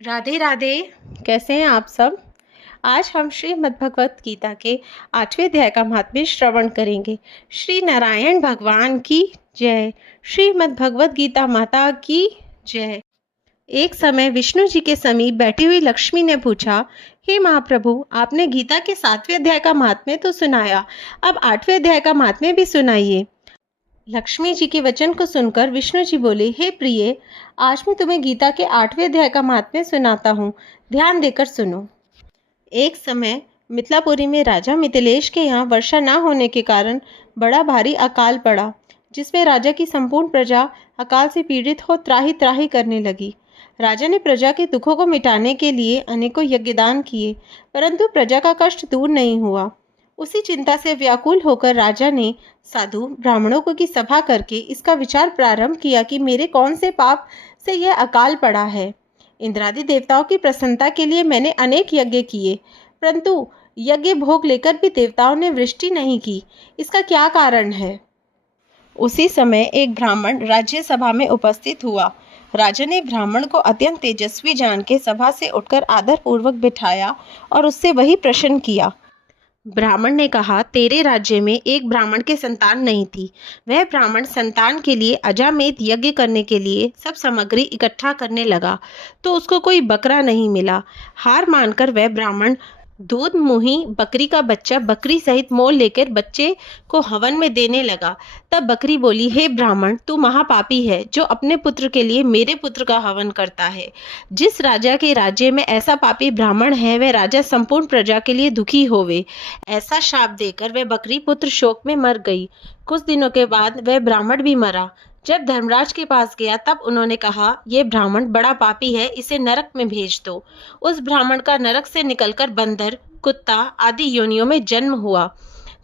राधे राधे। कैसे हैं आप सब। आज हम श्रीमद् भगवत गीता के 8वें अध्याय का महात्म्य श्रवण करेंगे। श्री नारायण भगवान की जय। श्रीमद् भगवत गीता माता की जय। एक समय विष्णु जी के समीप बैठी हुई लक्ष्मी ने पूछा, हे महाप्रभु, आपने गीता के 7वें अध्याय का महात्म्य तो सुनाया, अब 8वें अध्याय का महात्म्य भी सुनाइए। लक्ष्मी जी के वचन को सुनकर विष्णु जी बोले, हे प्रिय, आज मैं तुम्हें गीता के 8वें अध्याय का महात्म्य सुनाता हूँ, ध्यान देकर सुनो। एक समय मिथिलापुरी में राजा मिथिलेश के यहाँ वर्षा न होने के कारण बड़ा भारी अकाल पड़ा, जिसमें राजा की संपूर्ण प्रजा अकाल से पीड़ित हो त्राही त्राही करने लगी। राजा ने प्रजा के दुखों को मिटाने के लिए अनेकों यज्ञदान किए, परंतु प्रजा का कष्ट दूर नहीं हुआ। उसी चिंता से व्याकुल होकर राजा ने साधु ब्राह्मणों को की सभा करके इसका विचार प्रारंभ किया कि मेरे कौन से पाप से यह अकाल पड़ा है। इंद्रादि देवताओं की प्रसन्नता के लिए मैंने अनेक यज्ञ किए, परंतु यज्ञ भोग लेकर भी देवताओं ने वृष्टि नहीं की, इसका क्या कारण है। उसी समय एक ब्राह्मण राज्य सभा में उपस्थित हुआ। राजा ने ब्राह्मण को अत्यंत तेजस्वी जान के सभा से उठकर आदर पूर्वक बिठाया और उससे वही प्रश्न किया। ब्राह्मण ने कहा, तेरे राज्य में एक ब्राह्मण के संतान नहीं थी। वह ब्राह्मण संतान के लिए अजामेत यज्ञ करने के लिए सब सामग्री इकट्ठा करने लगा, तो उसको कोई बकरा नहीं मिला। हार मानकर वह ब्राह्मण दूध मुही बकरी का बच्चा बकरी सहित मोल लेकर बच्चे को हवन में देने लगा। तब बकरी बोली, हे ब्राह्मण, तू महापापी है जो अपने पुत्र के लिए मेरे पुत्र का हवन करता है। जिस राजा के राज्य में ऐसा पापी ब्राह्मण है, वह राजा संपूर्ण प्रजा के लिए दुखी होवे। ऐसा शाप देकर वह बकरी पुत्र शोक में मर गई। कुछ दिनों के बाद वह ब्राह्मण भी मरा। जब धर्मराज के पास गया तब उन्होंने कहा, यह ब्राह्मण बड़ा पापी है, इसे नरक में भेज दो। उस ब्राह्मण का नरक से निकलकर बंदर, कुत्ता आदि योनियों में जन्म हुआ।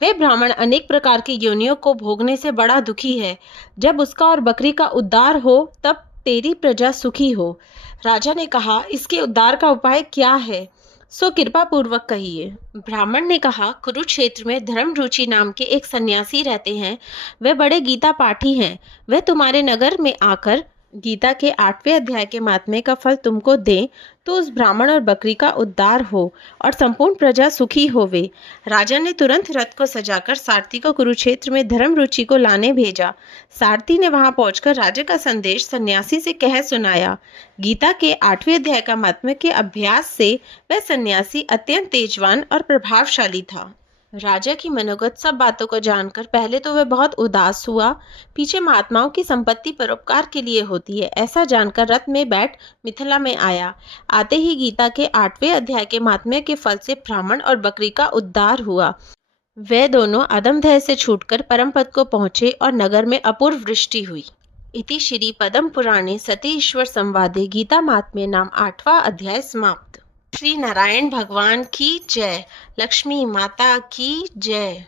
वह ब्राह्मण अनेक प्रकार की योनियों को भोगने से बड़ा दुखी है। जब उसका और बकरी का उद्धार हो तब तेरी प्रजा सुखी हो। राजा ने कहा, इसके उद्धार का उपाय क्या है, सो कृपा पूर्वक कहिए। ब्राह्मण ने कहा, कुरुक्षेत्र में धर्म रुचि नाम के एक सन्यासी रहते हैं। वह बड़े गीता पाठी हैं। वह तुम्हारे नगर में आकर गीता के 8वें अध्याय के महात्म्य का फल तुमको दें, तो उस ब्राह्मण और बकरी का उद्धार हो और संपूर्ण प्रजा सुखी होवे। राजा ने तुरंत रथ को सजाकर सारथी को कुरुक्षेत्र में धर्म रुचि को लाने भेजा। सारथी ने वहां पहुंचकर राजा का संदेश सन्यासी से कह सुनाया। गीता के 8वें अध्याय का महात्म्य के अभ्यास से वह सन्यासी अत्यंत तेजवान और प्रभावशाली था। राजा की मनोगत सब बातों को जानकर पहले तो वह बहुत उदास हुआ। पीछे महात्माओं की संपत्ति परोपकार के लिए होती है, ऐसा जानकर रथ में बैठ मिथिला में आया। आते ही गीता के 8वें अध्याय के महात्म्य के फल से ब्राह्मण और बकरी का उद्धार हुआ। वे दोनों अदम भय से छूटकर परम पद को पहुंचे और नगर में अपूर्व वृष्टि हुई। इति श्री पद्म पुराणे सती ईश्वर संवादे गीता महात्म्य नाम 8वां अध्याय समाप्त। श्री नारायण भगवान की जय। लक्ष्मी माता की जय।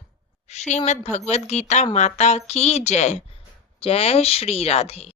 श्रीमद् भगवत गीता माता की जय। जय श्री राधे।